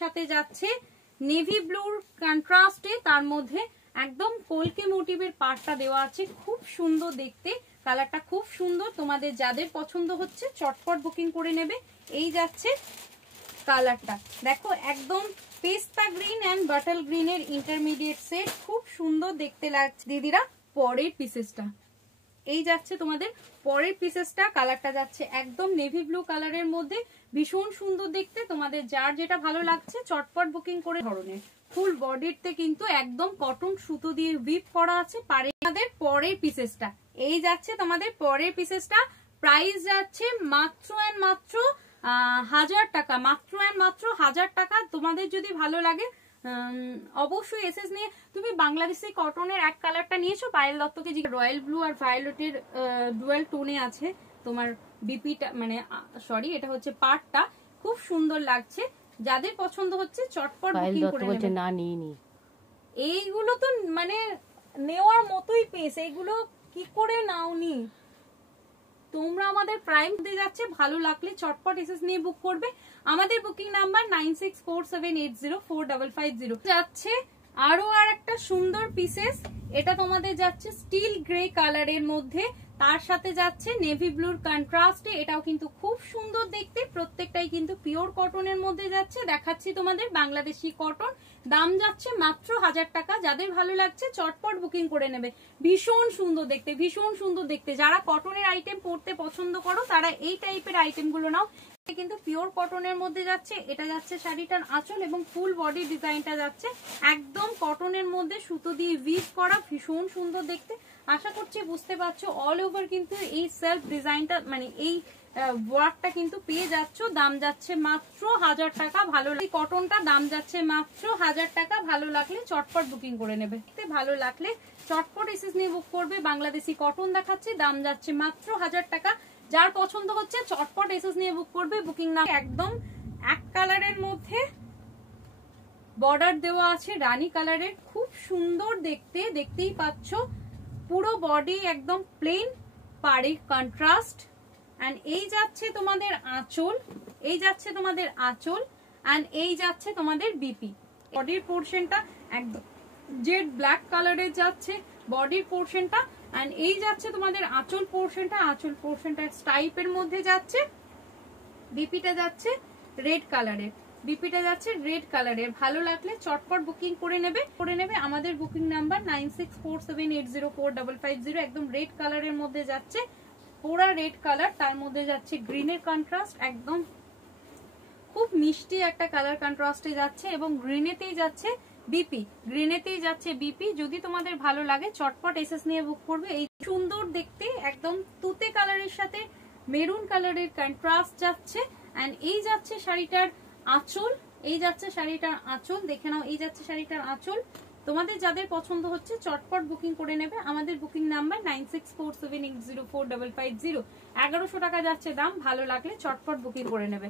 সাথে যাচ্ছে নেভি ব্লুর কন্ট্রাস্টে, তার মধ্যে একদম কলকে মোটিভের পাড়টা দেওয়া আছে, খুব সুন্দর দেখতে, কালারটা খুব সুন্দর। তোমাদের যাদের পছন্দ হচ্ছে চটপট বুকিং করে নেবে। এই যাচ্ছে কালারটা, দেখো একদম পেস্তা গ্রিন এন্ড বাটার গ্রিনের ইন্টারমিডিয়েট সেট, খুব সুন্দর দেখতে লাগছে দিদিরা। পরের পিসেসটা এই যাচ্ছে তোমাদের পরের পিসেসটা, কালারটা যাচ্ছে একদম নেভি ব্লু কালারের মধ্যে, ভীষণ সুন্দর দেখতে। তোমাদের যার যেটা ভালো লাগছে চটপট বুকিং করে ধরনের ফুল বডিতে কিন্তু একদম কটন সুতো দিয়ে উইভ করা আছে। পারে আমাদের পরের পিসেসটা এই যাচ্ছে তোমাদের পরের পিসেসটা, প্রাইস যাচ্ছে মাত্র এন্ড মাত্র 1000 টাকা, মাত্র এন্ড মাত্র 1000 টাকা। তোমাদের যদি ভালো লাগে অবশ্যই এসএস নিয়ে তুমি বাংলাদেশি কটনের এক কালারটা নিয়েছো, পায়েল দত্তকে যে রয়্যাল ব্লু আর ভায়োলেটের ডুয়াল টোনে আছে তোমার বিপিটা, মানে সরি এটা হচ্ছে পার্টটা, খুব সুন্দর লাগছে। যাদের পছন্দ হচ্ছে চটপট বুকিং করে নেবে। না নিইনি, এইগুলো তো মানে নেওয়ার মতোই পিস, এইগুলো কি করে নাওনি তোমরা? আমাদের প্রাইম দিয়ে যাচ্ছে, ভালো লাগলে চটপট এসএস নিয়ে বুক করবে। আমাদের বুকিং নাম্বার 9647804550 যাচ্ছে। আরো আর একটা সুন্দর পিসেস, এটা তোমাদের যাচ্ছে স্টিল গ্রে কালারের মধ্যে, তার সাথে যাচ্ছে নেভি ব্লুর কন্ট্রাস্টে, এটাও কিন্তু খুব সুন্দর দেখতে। প্রত্যেকটাই কিন্তু পিওর কটনের মধ্যে যাচ্ছে, দেখাচ্ছি তোমাদের বাংলাদেশি কটন। দাম যাচ্ছে মাত্র 1000 টাকা। যাদের ভালো লাগছে চটপট বুকিং করে নেবে। ভীষণ সুন্দর দেখতে, ভীষণ সুন্দর দেখতে। যারা কটনের আইটেম পরতে পছন্দ করো তারা এই টাইপের আইটেম গুলো নাও, কিন্তু পিওর কটনের মধ্যে যাচ্ছে। এটা যাচ্ছে শাড়িটার আঁচল এবং ফুল বডি ডিজাইনটা যাচ্ছে একদম কটনের মধ্যে সুতো দিয়ে উইভ করা, ভীষণ সুন্দর দেখতে। আশা করছি বুঝতে পারছো, অল ওভার কিন্তু এই সেলফ ডিজাইনটা মানে এই ওয়ার্কটা কিন্তু পেয়ে যাচ্ছ। দাম যাচ্ছে মাত্র 1000 টাকা। ভালো লাগে কটনটা, দাম যাচ্ছে মাত্র 1000 টাকা। ভালো লাগলে চটপট বুকিং করে নেবে, ভালো লাগলে চটপট এসএস নিয়ে বুক করবে। বাংলাদেশি কটন দেখাচ্ছে, দাম যাচ্ছে মাত্র 1000 টাকা। যার পছন্দ হচ্ছে চটপট এসএস নিয়ে বুক করবে। বুকিং নাম একদম এক কালারের মধ্যে বর্ডার দেওয়া আছে রানী কালারের, খুব সুন্দর দেখতে, দেখতেই পাচ্ছ। পুরো বডি একদম প্লেন, পাড়ে কন্ট্রাস্ট। এন্ড এই যাচ্ছে তোমাদের আঁচল, এই যাচ্ছে তোমাদের আঁচল, এন্ড এই যাচ্ছে তোমাদের বিপি। বডির পোর্শনটা একদম জেড ব্ল্যাক কালারের যাচ্ছে বডির পোর্শনটা, এন্ড এই যাচ্ছে তোমাদের আঁচল পোর্শনটা। আঁচল পোর্শনটা স্টাইপের মধ্যে যাচ্ছে। বিপিটা যাচ্ছে রেড কালারের, বিপিটা যাচ্ছে রেড কালারের। ভালো লাগলে চটপট বুকিং করে নেবে। আমাদের বুকিং নাম্বার 9647804550, একদম রেড কালারের মধ্যে যাচ্ছে, পুরা রেড কালার, তার মধ্যে যাচ্ছে গ্রিনের কন্ট্রাস্ট, একদম খুব মিষ্টি একটা কালার কন্ট্রাস্টে যাচ্ছে, এবং গ্রিনেতেই যাচ্ছে বিপি, গ্রিনেতেই যাচ্ছে বিপি। যদি তোমাদের ভালো লাগে চটপট এসএস নিয়ে বুক করবে। এই সুন্দর দেখতে একদম তুতে কালারের সাথে মেরুন কালারের কন্ট্রাস্ট যাচ্ছে। এন্ড এই যাচ্ছে শাড়িটার আঁচল, এই যাচ্ছে শাড়িটার আঁচল, দেখে নাও, এই যাচ্ছে শাড়িটার আঁচল। তোমাদের যাদের পছন্দ হচ্ছে চটপট বুকিং করে নেবে। আমাদের বুকিং নাম্বার 9647804550, 1100 টাকা যাচ্ছে দাম। ভালো লাগলে চটপট বুকিং করে নেবে।